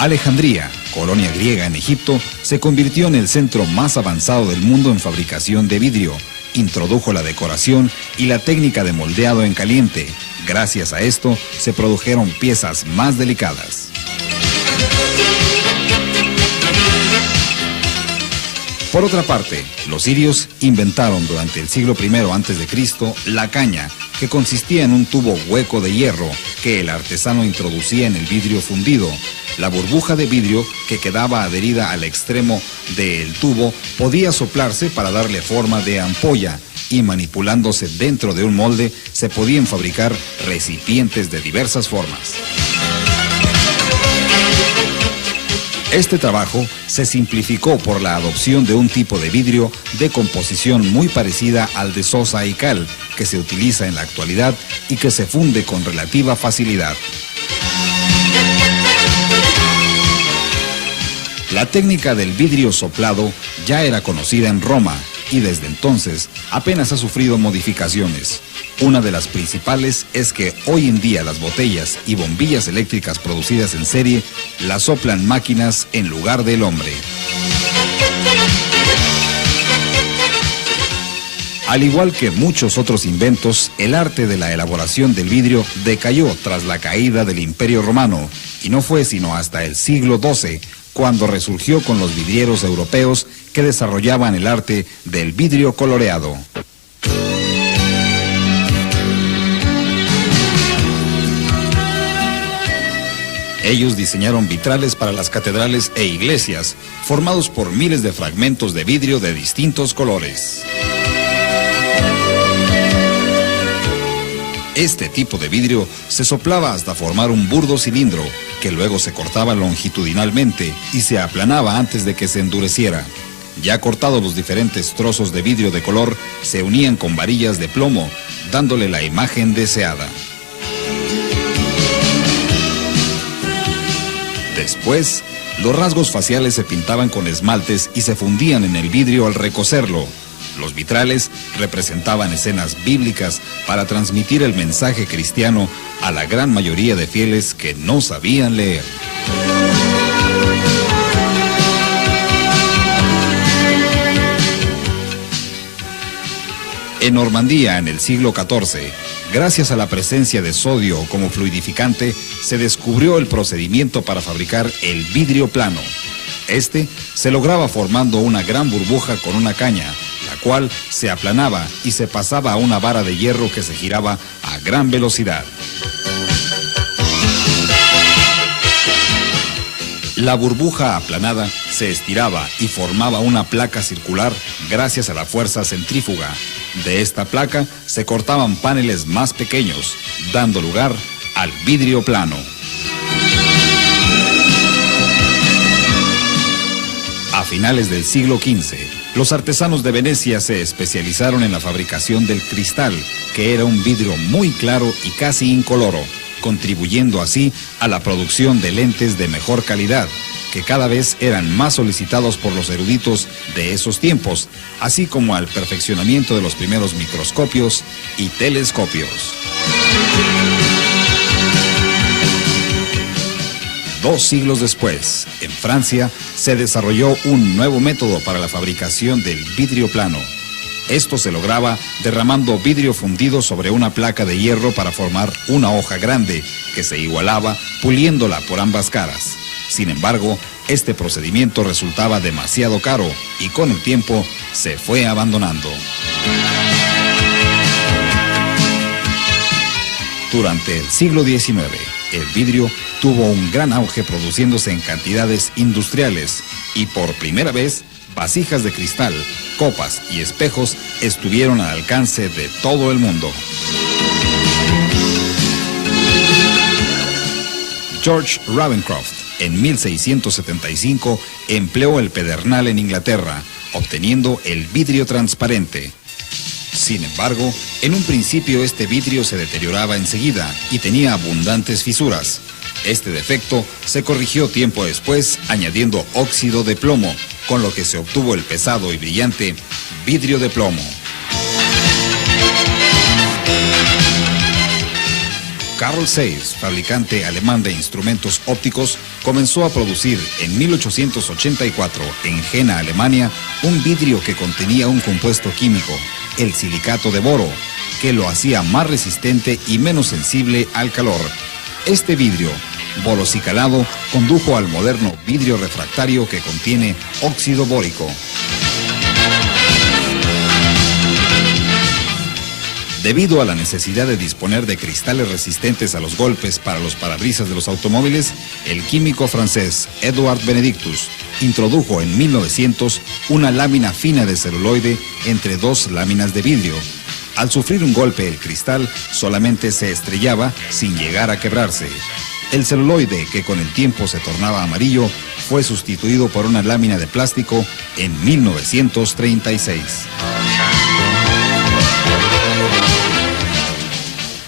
Alejandría, colonia griega en Egipto, se convirtió en el centro más avanzado del mundo en fabricación de vidrio. Introdujo la decoración y la técnica de moldeado en caliente. Gracias a esto, se produjeron piezas más delicadas. Por otra parte, los sirios inventaron durante el siglo I a.C. la caña, que consistía en un tubo hueco de hierro que el artesano introducía en el vidrio fundido. La burbuja de vidrio que quedaba adherida al extremo del tubo podía soplarse para darle forma de ampolla y manipulándose dentro de un molde se podían fabricar recipientes de diversas formas. Este trabajo se simplificó por la adopción de un tipo de vidrio de composición muy parecida al de sosa y cal, que se utiliza en la actualidad y que se funde con relativa facilidad. La técnica del vidrio soplado ya era conocida en Roma y desde entonces apenas ha sufrido modificaciones. Una de las principales es que hoy en día las botellas y bombillas eléctricas producidas en serie las soplan máquinas en lugar del hombre. Al igual que muchos otros inventos, el arte de la elaboración del vidrio decayó tras la caída del Imperio Romano y no fue sino hasta el siglo XII cuando resurgió con los vidrieros europeos que desarrollaban el arte del vidrio coloreado. Ellos diseñaron vitrales para las catedrales e iglesias, formados por miles de fragmentos de vidrio de distintos colores. Este tipo de vidrio se soplaba hasta formar un burdo cilindro, que luego se cortaba longitudinalmente y se aplanaba antes de que se endureciera. Ya cortados los diferentes trozos de vidrio de color, se unían con varillas de plomo, dándole la imagen deseada. Después, los rasgos faciales se pintaban con esmaltes y se fundían en el vidrio al recocerlo. Los vitrales representaban escenas bíblicas para transmitir el mensaje cristiano a la gran mayoría de fieles que no sabían leer. En Normandía, en el siglo XIV, gracias a la presencia de sodio como fluidificante, se descubrió el procedimiento para fabricar el vidrio plano. Este se lograba formando una gran burbuja con una caña, la cual se aplanaba y se pasaba a una vara de hierro que se giraba a gran velocidad. La burbuja aplanada se estiraba y formaba una placa circular gracias a la fuerza centrífuga. De esta placa se cortaban paneles más pequeños, dando lugar al vidrio plano. A finales del siglo XV, los artesanos de Venecia se especializaron en la fabricación del cristal, que era un vidrio muy claro y casi incoloro, contribuyendo así a la producción de lentes de mejor calidad, que cada vez eran más solicitados por los eruditos de esos tiempos, así como al perfeccionamiento de los primeros microscopios y telescopios. 2 siglos después, en Francia, se desarrolló un nuevo método para la fabricación del vidrio plano. Esto se lograba derramando vidrio fundido sobre una placa de hierro para formar una hoja grande que se igualaba puliéndola por ambas caras. Sin embargo, este procedimiento resultaba demasiado caro y con el tiempo se fue abandonando. Durante el siglo XIX, el vidrio tuvo un gran auge produciéndose en cantidades industriales y por primera vez vasijas de cristal, copas y espejos estuvieron al alcance de todo el mundo. George Ravenscroft en 1675 empleó el pedernal en Inglaterra, obteniendo el vidrio transparente. Sin embargo, en un principio este vidrio se deterioraba enseguida y tenía abundantes fisuras. Este defecto se corrigió tiempo después añadiendo óxido de plomo, con lo que se obtuvo el pesado y brillante vidrio de plomo. Carl Zeiss, fabricante alemán de instrumentos ópticos, comenzó a producir en 1884 en Jena, Alemania, un vidrio que contenía un compuesto químico, el silicato de boro, que lo hacía más resistente y menos sensible al calor. Este vidrio, borosicalado, condujo al moderno vidrio refractario que contiene óxido bórico. Debido a la necesidad de disponer de cristales resistentes a los golpes para los parabrisas de los automóviles, el químico francés Edouard Benedictus introdujo en 1900 una lámina fina de celuloide entre 2 láminas de vidrio. Al sufrir un golpe, el cristal solamente se estrellaba sin llegar a quebrarse. El celuloide, que con el tiempo se tornaba amarillo, fue sustituido por una lámina de plástico en 1936.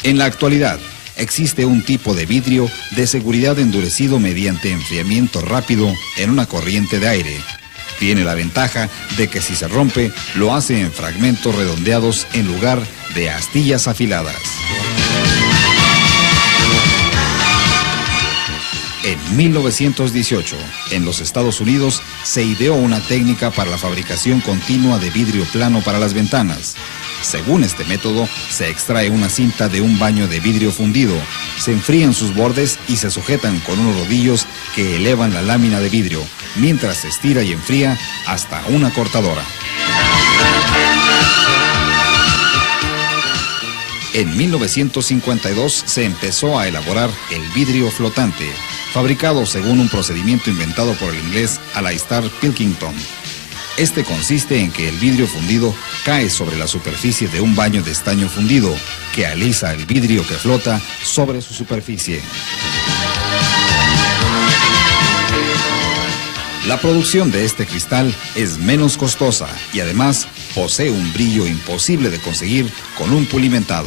En la actualidad, existe un tipo de vidrio de seguridad endurecido mediante enfriamiento rápido en una corriente de aire. Tiene la ventaja de que si se rompe, lo hace en fragmentos redondeados en lugar de astillas afiladas. En 1918, en los Estados Unidos, se ideó una técnica para la fabricación continua de vidrio plano para las ventanas. Según este método, se extrae una cinta de un baño de vidrio fundido, se enfrían sus bordes y se sujetan con unos rodillos que elevan la lámina de vidrio, mientras se estira y enfría hasta una cortadora. En 1952 se empezó a elaborar el vidrio flotante, fabricado según un procedimiento inventado por el inglés Alastair Pilkington. Este consiste en que el vidrio fundido cae sobre la superficie de un baño de estaño fundido, que alisa el vidrio que flota sobre su superficie. La producción de este cristal es menos costosa y además posee un brillo imposible de conseguir con un pulimentado.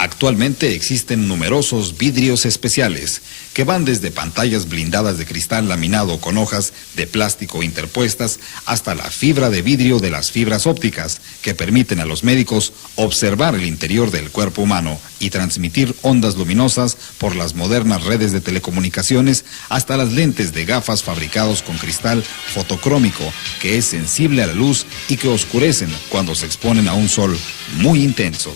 Actualmente existen numerosos vidrios especiales que van desde pantallas blindadas de cristal laminado con hojas de plástico interpuestas hasta la fibra de vidrio de las fibras ópticas que permiten a los médicos observar el interior del cuerpo humano y transmitir ondas luminosas por las modernas redes de telecomunicaciones hasta las lentes de gafas fabricados con cristal fotocrómico que es sensible a la luz y que oscurecen cuando se exponen a un sol muy intenso.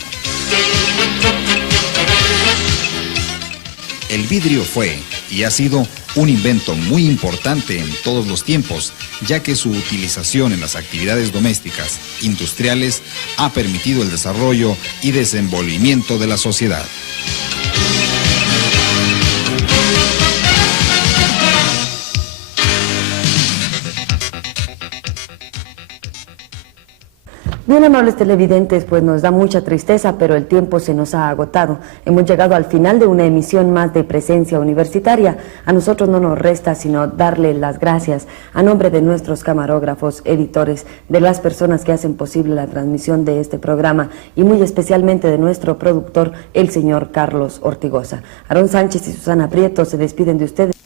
El vidrio fue y ha sido un invento muy importante en todos los tiempos, ya que su utilización en las actividades domésticas, industriales, ha permitido el desarrollo y desenvolvimiento de la sociedad. Bien, amables televidentes, pues nos da mucha tristeza, pero el tiempo se nos ha agotado. Hemos llegado al final de una emisión más de Presencia Universitaria. A nosotros no nos resta sino darle las gracias a nombre de nuestros camarógrafos, editores, de las personas que hacen posible la transmisión de este programa y muy especialmente de nuestro productor, el señor Carlos Ortigosa. Aarón Sánchez y Susana Prieto se despiden de ustedes.